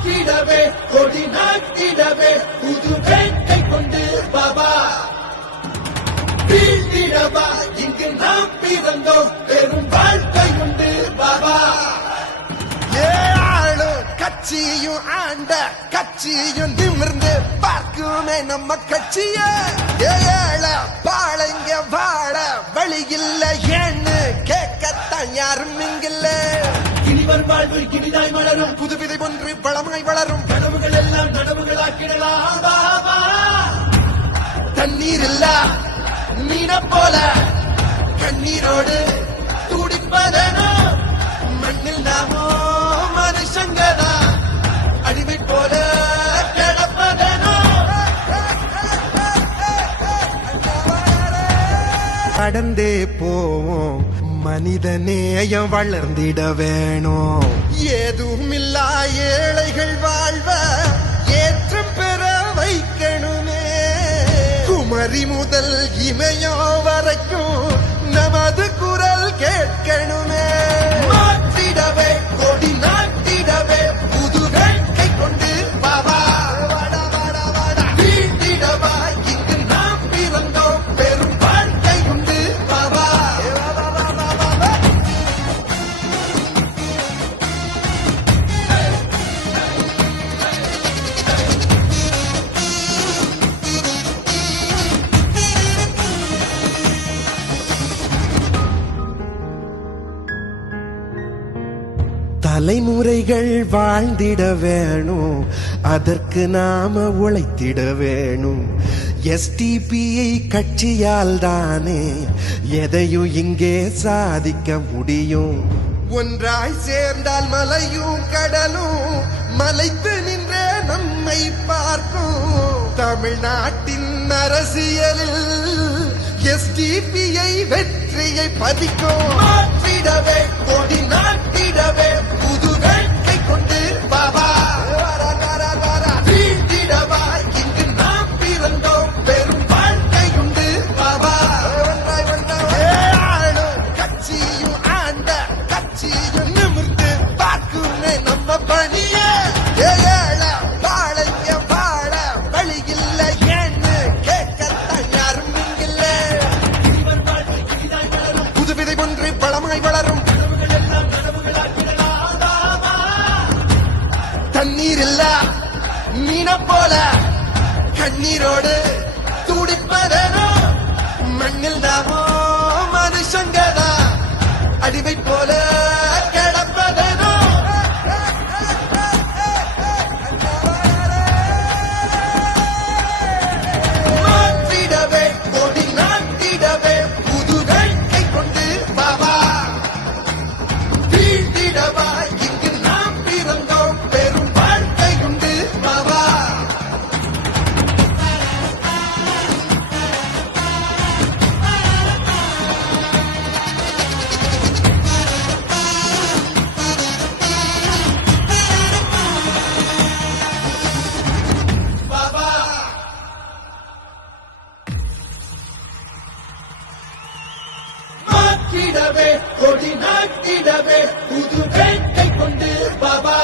நாட்டிடவே கொடி நாட்டிடவே புது வேட்டை கொண்டு பாபா வீழ்த்திடவா இங்கு நாம் பிறந்தோம் பெரும் வாழ்க்கை உண்டு பாபா ஏழு கட்சியும் ஆண்ட கட்சியும் நிமிர்ந்து பார்க்குமே நம்ம கட்சிய ஏழ பாளைங்க வாழ வழி இல்ல ஏன்னு கேட்கத்தான் யாரும் இங்கில்ல இனிவர் வாழ்வு இனிதாய் மலரும் புது விதை ஒன்று பழமாய் வளரும் கனவுகள் எல்லாம் நனவுகளாக்கிடலாம் பாபா தண்ணீர் இல்ல மீன போல கண்ணீரோடு துடிப்பதனோ மண்ணில் நாமோ மனுஷங்கதா அடிமை போல கிடப்பதனோ கடந்தே போவோம் மனித நேயம் வளர்ந்திட வேணும் ஏதும் இல்லா ஏழைகள் வாழ்வ ஏற்றம் பெற வைக்கணுமே குமரி முதல் இமயம் வரைக்கும் நமது குரல் கேட்கணுமே மாற்றிடவே கொடி நாட்டிடவே புது வேட்கை கொண்டு பாபா வீழ்த்திடவா இங்கு நாம் பிறந்தோம் பெரும் வாழ்க்கை உண்டு பாபா தலைமுறைகள் வாழ்ந்திட வேணும் அதற்கு நாம உழைத்திட வேணும் எஸ்டிபிஐ கட்சியால் தானே எதையும் இங்கே சாதிக்க முடியும் ஒன்றாய் சேர்ந்தால் மலையும் கடலும் மலைத்து நின்றே நம்மை பார்க்கும் தமிழ்நாட்டின் அரசியலில் எஸ்டிபிஐ வெற்றியை பதிக்கும் மாற்றிடவே கொடி நாட்டிடவே புது வேட்கை கொண்டு பாபா வீழ்த்திடவா இங்கு நாம் பிறந்தோம் பெரும் வாழ்க்கை உண்டு பாபா கட்சியும் ஆண்ட கட்சியும் நிமிர்ந்து பார்க்குமே நம்ம பணிய ஏழ பாளைங்க வாழ வழி இல்ல ஏன்னு கேட்கத்தான் யாரும் இங்கில்ல இனிவர் வாழ்வு இனிதாய் மலரும் புது விதை ஒன்று பழமாய் வளரும் கனவுகள் எல்லாம் நனவுகளாக்கிடலாம் பாபா தண்ணீர் இல்ல மீன போல கண்ணீரோடு துடிப்பதனோ மண்ணில் நாமோ மனுஷங்கதா அடிமை போல கிடப்பதனோ மாற்றிடவே கொடி நாட்டிடவே புது வேட்கை கொண்டு பாபா வீழ்த்திடவா இங்கு நாம் பிறந்தோம் பெரும் வாழ்க்கை உண்டு பாபா பாபா மாற்றிடவே கொடி நாட்டிடவே புது வேட்கை கொண்டு பாபா